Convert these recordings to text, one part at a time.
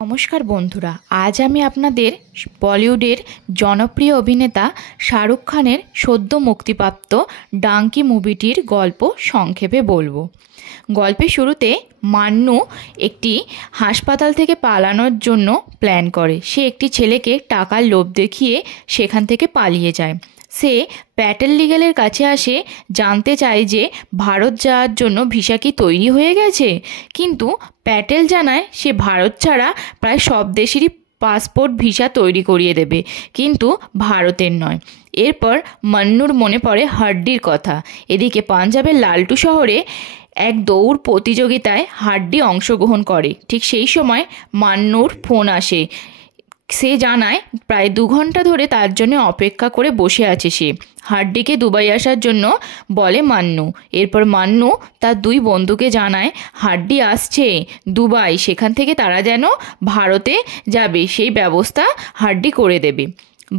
নমস্কার বন্ধুরা, আজ আমি আপনাদের বলিউডের জনপ্রিয় অভিনেতা শাহরুখ খানের সদ্য মুক্তিপ্রাপ্ত ডাঙ্কি মুভিটির গল্প সংক্ষেপে বলবো। গল্পের শুরুতে মান্নু একটি হাসপাতাল থেকে পালানোর জন্য প্ল্যান করে। সে একটি ছেলেকে টাকার লোভ দেখিয়ে সেখান থেকে পালিয়ে যায়। সে প্যাটেল লিগ্যালের কাছে আসে, জানতে চায় যে ভারত যাওয়ার জন্য ভিসা কি তৈরি হয়ে গেছে। কিন্তু প্যাটেল জানায় সে ভারত ছাড়া প্রায় সব দেশেরই পাসপোর্ট ভিসা তৈরি করিয়ে দেবে, কিন্তু ভারতের নয়। এরপর মান্নুর মনে পড়ে হাড্ডির কথা। এদিকে পাঞ্জাবের লালটু শহরে এক দৌড় প্রতিযোগিতায় হাড্ডি অংশগ্রহণ করে। ঠিক সেই সময় মান্নুর ফোন আসে। সে জানায় প্রায় 2 ঘন্টা ধরে তার জন্য অপেক্ষা করে বসে আছে সে। হাড্ডিকে দুবাই আসার জন্য বলে মান্নু। এরপর মান্নু তার 2 বন্ধুকে জানায় হাড্ডি আসছে দুবাই, সেখান থেকে তারা যেন ভারতে যাবে সেই ব্যবস্থা হাড্ডি করে দেবে।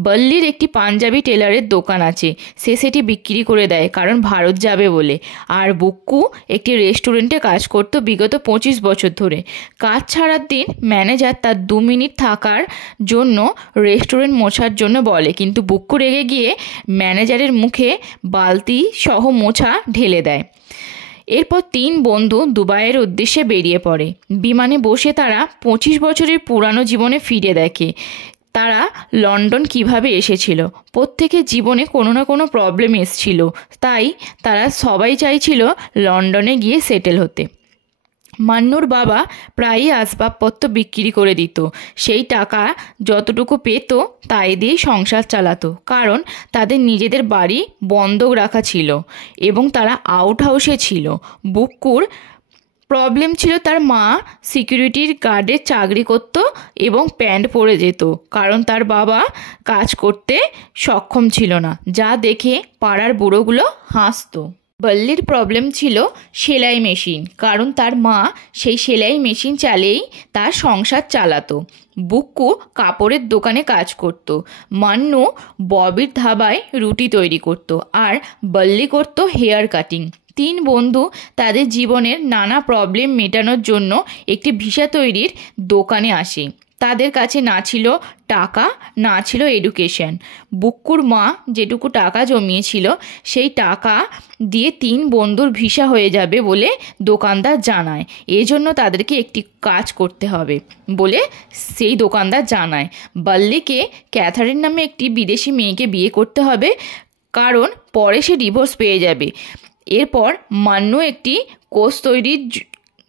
বল্লির একটি পাঞ্জাবি টেলারের দোকান আছে, সে সেটি বিক্রি করে দেয় কারণ ভারত যাবে বলে। আর বুক্কু একটি রেস্টুরেন্টে কাজ করতো বিগত 25 বছর ধরে। কাজ ছাড়ার দিন ম্যানেজার তার 2 মিনিট থাকার জন্য রেস্টুরেন্ট মোছার জন্য বলে, কিন্তু বুক্কু রেগে গিয়ে ম্যানেজারের মুখে বালতি সহ মোছা ঢেলে দেয়। এরপর 3 বন্ধু দুবাইয়ের উদ্দেশ্যে বেরিয়ে পড়ে। বিমানে বসে তারা 25 বছরের পুরানো জীবনে ফিরে দেখে তারা লন্ডন কিভাবে এসেছিল। প্রত্যেকের জীবনে কোনো না কোনো প্রবলেম এসেছিল, তাই তারা সবাই চাইছিল লন্ডনে গিয়ে সেটেল হতে। মান্নুর বাবা প্রায়ই আসবাবপত্র বিক্রি করে দিত। সেই টাকা যতটুকু পেত তাই দিয়ে সংসার চালাতো, কারণ তাদের নিজেদের বাড়ি বন্ধক রাখা ছিল এবং তারা আউট হাউসে ছিল। বুক্কুর প্রবলেম ছিল তার মা সিকিউরিটির গার্ডের চাকরি করত এবং প্যান্ট পরে যেত, কারণ তার বাবা কাজ করতে সক্ষম ছিল না, যা দেখে পাড়ার বুড়োগুলো হাসতো। বল্লির প্রবলেম ছিল সেলাই মেশিন, কারণ তার মা সেই সেলাই মেশিন চালিয়েই তার সংসার চালাতো। বুক্কু কাপড়ের দোকানে কাজ করত। মান্নু ববির ধাবায় রুটি তৈরি করত, আর বল্লি করত হেয়ার কাটিং। 3 বন্ধু তাদের জীবনের নানা প্রবলেম মেটানোর জন্য একটি ভিসা তৈরির দোকানে আসে। তাদের কাছে না ছিল টাকা, না ছিল এডুকেশন। বুক্কুর মা যেটুকু টাকা জমিয়েছিল সেই টাকা দিয়ে 3 বন্ধুর ভিসা হয়ে যাবে বলে দোকানদার জানায়। এজন্য তাদেরকে একটি কাজ করতে হবে বলে সেই দোকানদার জানায় বল্লিকে ক্যাথারিন নামে একটি বিদেশি মেয়েকে বিয়ে করতে হবে, কারণ পরে সে ডিভোর্স পেয়ে যাবে। এরপর মান্নু একটি কোর্স তৈরির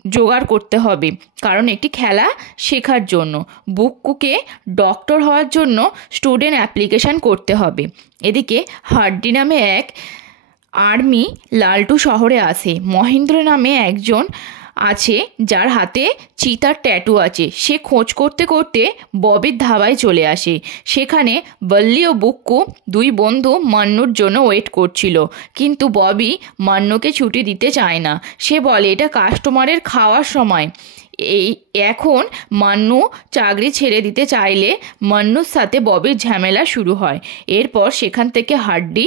জোগাড় করতে হবে, কারণ একটি খেলা শেখার জন্য। বুক্কুকে ডক্টর হওয়ার জন্য স্টুডেন্ট অ্যাপ্লিকেশান করতে হবে। এদিকে হাড্ডি নামে এক আর্মি লালটু শহরে আসে। মহেন্দ্র নামে একজন আছে যার হাতে চিতার ট্যাটু আছে। সে খোঁজ করতে করতে ববির ধাবায় চলে আসে। সেখানে বল্লি ও বুক্কু 2 বন্ধু মান্নুর জন্য ওয়েট করছিল, কিন্তু ববি মান্নুকে ছুটি দিতে চায় না। সে বলে এটা কাস্টমারের খাওয়ার সময়। এখন মান্নু চাকরি ছেড়ে দিতে চাইলে মান্নুর সাথে ববির ঝামেলা শুরু হয়। এরপর সেখান থেকে হাড্ডি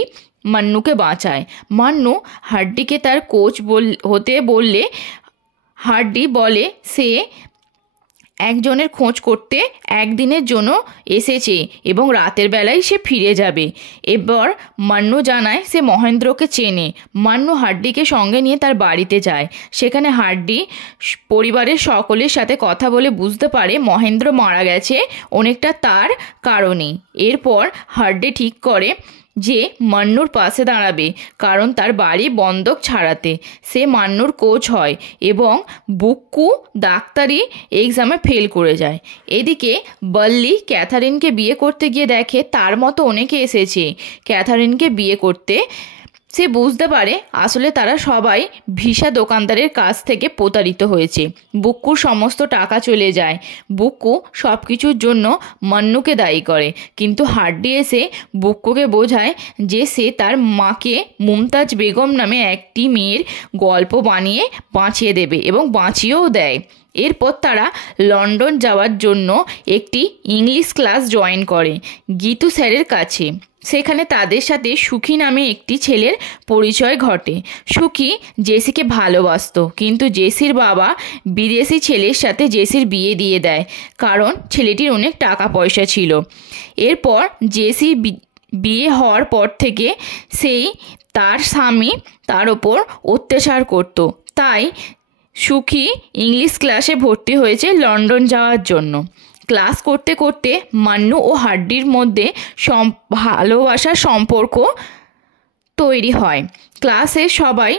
মান্নুকে বাঁচায়। মান্নু হাড্ডিকে তার কোচ হতে বললে হাড্ডি বলে সে একজনের খোঁজ করতে একদিনের জন্য এসেছে এবং রাতের বেলায় সে ফিরে যাবে। এবার মান্নু জানায় সে মহেন্দ্রকে চেনে। মান্নু হাড্ডিকে সঙ্গে নিয়ে তার বাড়িতে যায়। সেখানে হাড্ডি পরিবারের সকলের সাথে কথা বলে বুঝতে পারে মহেন্দ্র মারা গেছে অনেকটা তার কারণে। এরপর হাড্ডি ঠিক করে যে মান্নুর পাশে দাঁড়াবে, কারণ তার বাড়ি বন্ধক ছাড়াতে। সে মান্নুর কোচ হয় এবং বুক্কু ডাক্তারি এক্সামে ফেল করে যায়। এদিকে বল্লি ক্যাথারিনকে বিয়ে করতে গিয়ে দেখে তার মতো অনেকে এসেছে ক্যাথারিনকে বিয়ে করতে। সে বুঝতে পারে আসলে তারা সবাই ভিসা দোকানদারের কাছ থেকে প্রতারিত হয়েছে। বুক্কুর সমস্ত টাকা চলে যায়। বুক্কু সব কিছুর জন্য মান্নুকে দায়ী করে, কিন্তু হাড্ডি এসে বুক্কুকে বোঝায় যে সে তার মাকে মুমতাজ বেগম নামে একটি মেয়ের গল্প বানিয়ে বাঁচিয়ে দেবে এবং বাঁচিয়েও দেয়। এরপর তারা লন্ডন যাওয়ার জন্য একটি ইংলিশ ক্লাস জয়েন করে গীতু স্যারের কাছে। সেখানে তাদের সাথে সুখী নামে একটি ছেলের পরিচয় ঘটে। সুখী জেসিকে ভালোবাসতো, কিন্তু জেসির বাবা বিদেশি ছেলের সাথে জেসির বিয়ে দিয়ে দেয়, কারণ ছেলেটির অনেক টাকা পয়সা ছিল। এরপর জেসি বিয়ে হওয়ার পর থেকে তার স্বামী তার ওপর অত্যাচার করত। তাই সুখী ইংলিশ ক্লাসে ভর্তি হয়েছে লন্ডন যাওয়ার জন্য। ক্লাস করতে করতে মান্নু ও হাড্ডির মধ্যে ভালোবাসার সম্পর্ক তৈরি হয়। ক্লাসে সবাই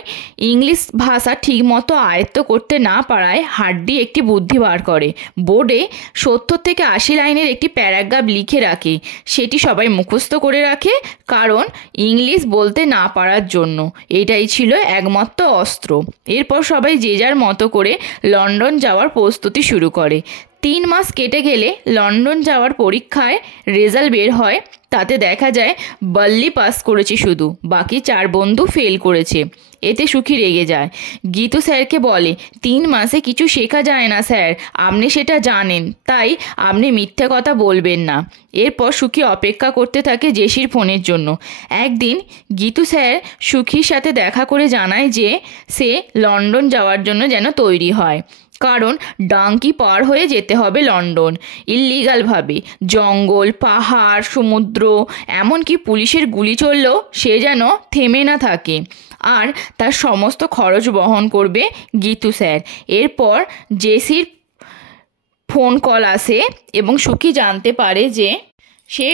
ইংলিশ ভাষা ঠিকমতো আয়ত্ত করতে না পারায় হাড্ডি একটি বুদ্ধি বার করে। বোর্ডে 70 থেকে 80 লাইনের একটি প্যারাগ্রাফ লিখে রাখে। সেটি সবাই মুখস্থ করে রাখে, কারণ ইংলিশ বলতে না পারার জন্য। এটাই ছিল একমাত্র অস্ত্র। এরপর সবাই যে যার মতো করে লন্ডন যাওয়ার প্রস্তুতি শুরু করে। 3 মাস কেটে গেলে লন্ডন যাওয়ার পরীক্ষায় রেজাল্ট বের হয়। তাতে দেখা যায় বল্লি পাস করেছে শুধু, বাকি 4 বন্ধু ফেল করেছে। এতে সুখী রেগে যায়। গীতু স্যারকে বলে, 3 মাসে কিছু শেখা যায় না স্যার, আপনি সেটা জানেন, তাই আপনি মিথ্যা কথা বলবেন না। এরপর সুখী অপেক্ষা করতে থাকে জেসির ফোনের জন্য। একদিন গীতু স্যার সুখীর সাথে দেখা করে জানায় যে সে লন্ডন যাওয়ার জন্য যেন তৈরি হয়, কারণ ডাঙ্কি পার হয়ে যেতে হবে লন্ডন ইল্লিগালভাবে। জঙ্গল, পাহাড়, সমুদ্র, এমনকি পুলিশের গুলি চললেও সে যেন থেমে না থাকে, আর তার সমস্ত খরচ বহন করবে গীতু স্যার। এরপর জেসির ফোন কল আসে এবং সুখী জানতে পারে যে সে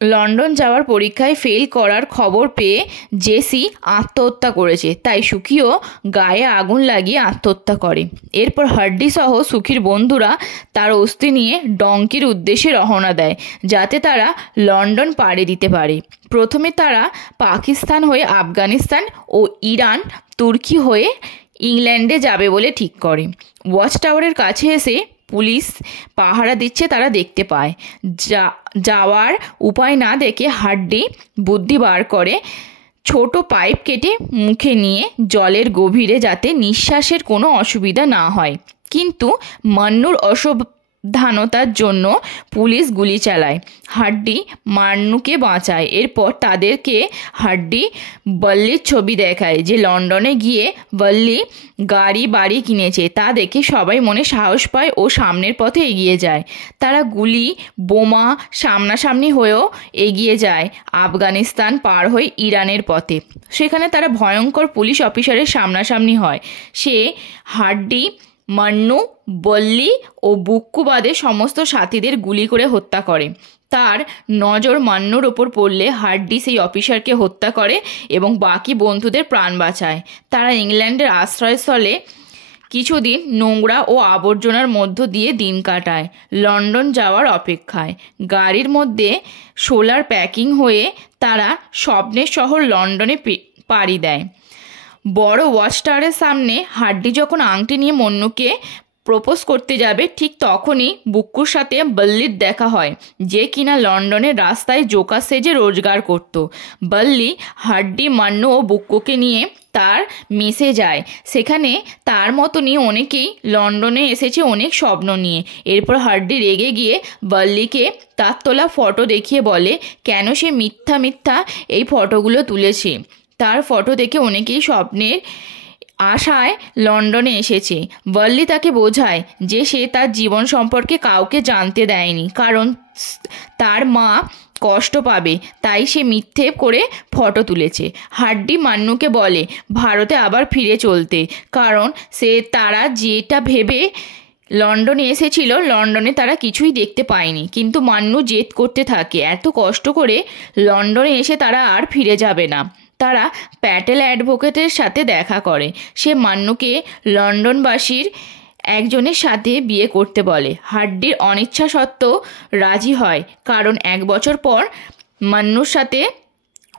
লন্ডন যাওয়ার পরীক্ষায় ফেল করার খবর পেয়ে জেসি আত্মহত্যা করেছে। তাই সুখীও গায়ে আগুন লাগিয়ে আত্মহত্যা করে। এরপর হাড্ডি সহ সুখীর বন্ধুরা তার অস্থি নিয়ে ডঙ্কির উদ্দেশ্যে রওনা দেয়, যাতে তারা লন্ডন পাড়ি দিতে পারে। প্রথমে তারা পাকিস্তান হয়ে আফগানিস্তান ও ইরান, তুর্কি হয়ে ইংল্যান্ডে যাবে বলে ঠিক করে। ওয়াচ টাওয়ারের কাছে এসে পুলিশ পাহারা দিচ্ছে তারা দেখতে পায়। যাওয়ার উপায় না দেখে হাড্ডি বুদ্ধি বার করে ছোট পাইপ কেটে মুখে নিয়ে জলের গভীরে, যাতে নিঃশ্বাসের কোনো অসুবিধা না হয়। কিন্তু মান্নুর অসাবধানতার জন্য পুলিশ গুলি চালায়। হাড্ডি মান্নুকে বাঁচায়। এরপর তাদেরকে হাড্ডি বল্লির ছবি দেখায় যে লন্ডনে গিয়ে বল্লি গাড়ি বাড়ি কিনেছে। তা দেখে সবাই মনে সাহস পায় ও সামনের পথে এগিয়ে যায়। তারা গুলি, বোমা সামনাসামনি হয়েও এগিয়ে যায় আফগানিস্তান পার হয়ে ইরানের পথে। সেখানে তারা ভয়ঙ্কর পুলিশ অফিসারের সামনাসামনি হয়। সে হাড্ডি, মান্নু, বল্লি ও বুক্কু বাদে সমস্ত সাথীদের গুলি করে হত্যা করে। তার নজর মান্নুর ওপর পড়লে হাড্ডি সেই অফিসারকে হত্যা করে এবং বাকি বন্ধুদের প্রাণ বাঁচায়। তারা ইংল্যান্ডের আশ্রয়স্থলে কিছুদিন নোংরা ও আবর্জনার মধ্য দিয়ে দিন কাটায়, লন্ডন যাওয়ার অপেক্ষায়। গাড়ির মধ্যে সোলার প্যাকিং হয়ে তারা স্বপ্নের শহর লন্ডনে পাড়ি দেয়। বড় ওয়াচ টাওয়ারের সামনে হাড্ডি যখন আংটি নিয়ে মন্নুকে প্রপোজ করতে যাবে, ঠিক তখনই বুক্কুর সাথে বল্লির দেখা হয়, যে কিনা লন্ডনের রাস্তায় জোকার সেজে রোজগার করত। বল্লি হাড্ডি, মান্নু ও বুক্কুকে নিয়ে তার মিশে যায়। সেখানে তার মতনই অনেকেই লন্ডনে এসেছে অনেক স্বপ্ন নিয়ে। এরপর হাড্ডি রেগে গিয়ে বল্লিকে তার তোলা ফটো দেখিয়ে বলে কেন সে মিথ্যা মিথ্যা এই ফটোগুলো তুলেছে। তার ফটো দেখে অনেকেই স্বপ্নের আশায় লন্ডনে এসেছে। বল্লি তাকে বোঝায় যে সে তার জীবন সম্পর্কে কাউকে জানতে দেয়নি, কারণ তার মা কষ্ট পাবে, তাই সে মিথ্যে করে ফটো তুলেছে। হাড্ডি মান্নুকে বলে ভারতে আবার ফিরে চলতে, কারণ তারা যেটা ভেবে লন্ডনে এসেছিল, লন্ডনে তারা কিছুই দেখতে পায়নি। কিন্তু মান্নু জেদ করতে থাকে এত কষ্ট করে লন্ডনে এসে তারা আর ফিরে যাবে না। তারা প্যাটেল অ্যাডভোকেটের সাথে দেখা করে। সে মান্নুকে লন্ডনবাসীর একজনের সাথে বিয়ে করতে বলে। হাড্ডির অনিচ্ছা সত্ত্বেও রাজি হয়, কারণ 1 বছর পর মান্নুর সাথে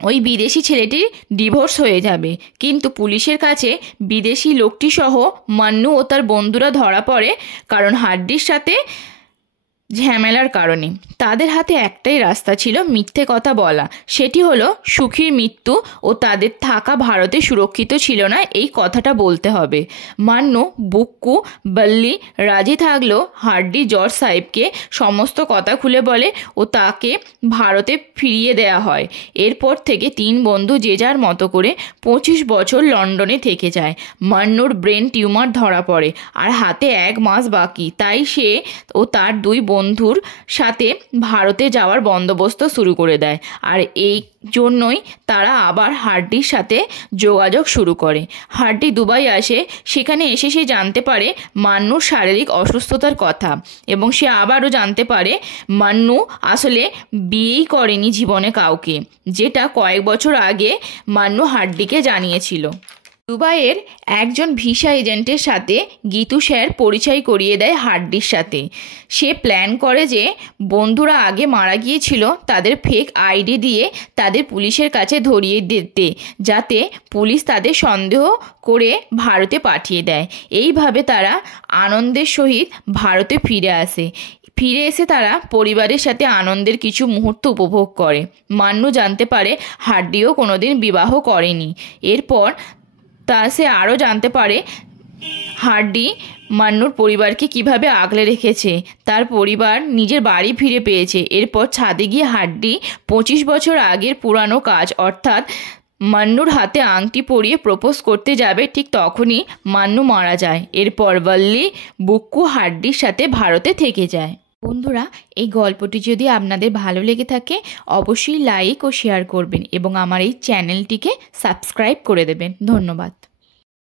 ওই বিদেশি ছেলেটির ডিভোর্স হয়ে যাবে। কিন্তু পুলিশের কাছে বিদেশি লোকটি সহ মান্নু ও তার বন্ধুরা ধরা পড়ে, কারণ হাড্ডির সাথে ঝামেলার কারণে। তাদের হাতে একটাই রাস্তা ছিল মিথ্যে কথা বলা, সেটি হলো সুখীর মৃত্যু ও তাদের থাকা ভারতে সুরক্ষিত ছিল না এই কথাটা বলতে হবে। মান্নু, বুক্কু, বল্লি রাজি থাকলেও হার্ডি জর্জ সাহেবকে সমস্ত কথা খুলে বলে ও তাকে ভারতে ফিরিয়ে দেয়া হয়। এরপর থেকে তিন বন্ধু যে যার মতো করে 25 বছর লন্ডনে থেকে যায়। মান্নুর ব্রেন টিউমার ধরা পড়ে আর হাতে 1 মাস বাকি, তাই সে ও তার দুই বন্ধুর সাথে ভারতে যাওয়ার বন্দোবস্ত শুরু করে দেয়। আর এই জন্যই তারা আবার হার্ডির সাথে যোগাযোগ শুরু করে। হার্ডি দুবাই আসে, সেখানে এসে সে জানতে পারে মান্নুর শারীরিক অসুস্থতার কথা এবং সে আবারও জানতে পারে মান্নু আসলে বিয়েই করেনি জীবনে কাউকে, যেটা কয়েক বছর আগে মান্নু হার্ডিকে জানিয়েছিল। দুবাইয়ের একজন ভিসা এজেন্টের সাথে গীতু স্যার পরিচয় করিয়ে দেয় হার্ডির সাথে। সে প্ল্যান করে যে বন্ধুরা আগে মারা গিয়েছিল তাদের ফেক আইডি দিয়ে তাদের পুলিশের কাছে ধরিয়ে দিতে, যাতে পুলিশ তাদের সন্দেহ করে ভারতে পাঠিয়ে দেয়। এইভাবে তারা আনন্দের সহিত ভারতে ফিরে আসে। ফিরে এসে তারা পরিবারের সাথে আনন্দের কিছু মুহূর্ত উপভোগ করে। মান্নু জানতে পারে হার্ডিও কোনোদিন বিবাহ করেনি। এরপর সে আরও জানতে পারে হার্ডি মান্নুর পরিবারকে কিভাবে আগলে রেখেছে, তার পরিবার নিজের বাড়ি ফিরে পেয়েছে। এরপর ছাদে গিয়ে হার্ডি 25 বছর আগের পুরানো কাজ অর্থাৎ মান্নুর হাতে আংটি পরিয়ে প্রপোজ করতে যাবে, ঠিক তখনই মান্নু মারা যায়। এরপর বল্লি, বুক্কু হার্ডির সাথে ভারতে থেকে যায়। বন্ধুরা, এই গল্পটি যদি আপনাদের ভালো লেগে থাকে অবশ্যই লাইক ও শেয়ার করবেন এবং আমার এই চ্যানেলটিকে সাবস্ক্রাইব করে দেবেন। ধন্যবাদ।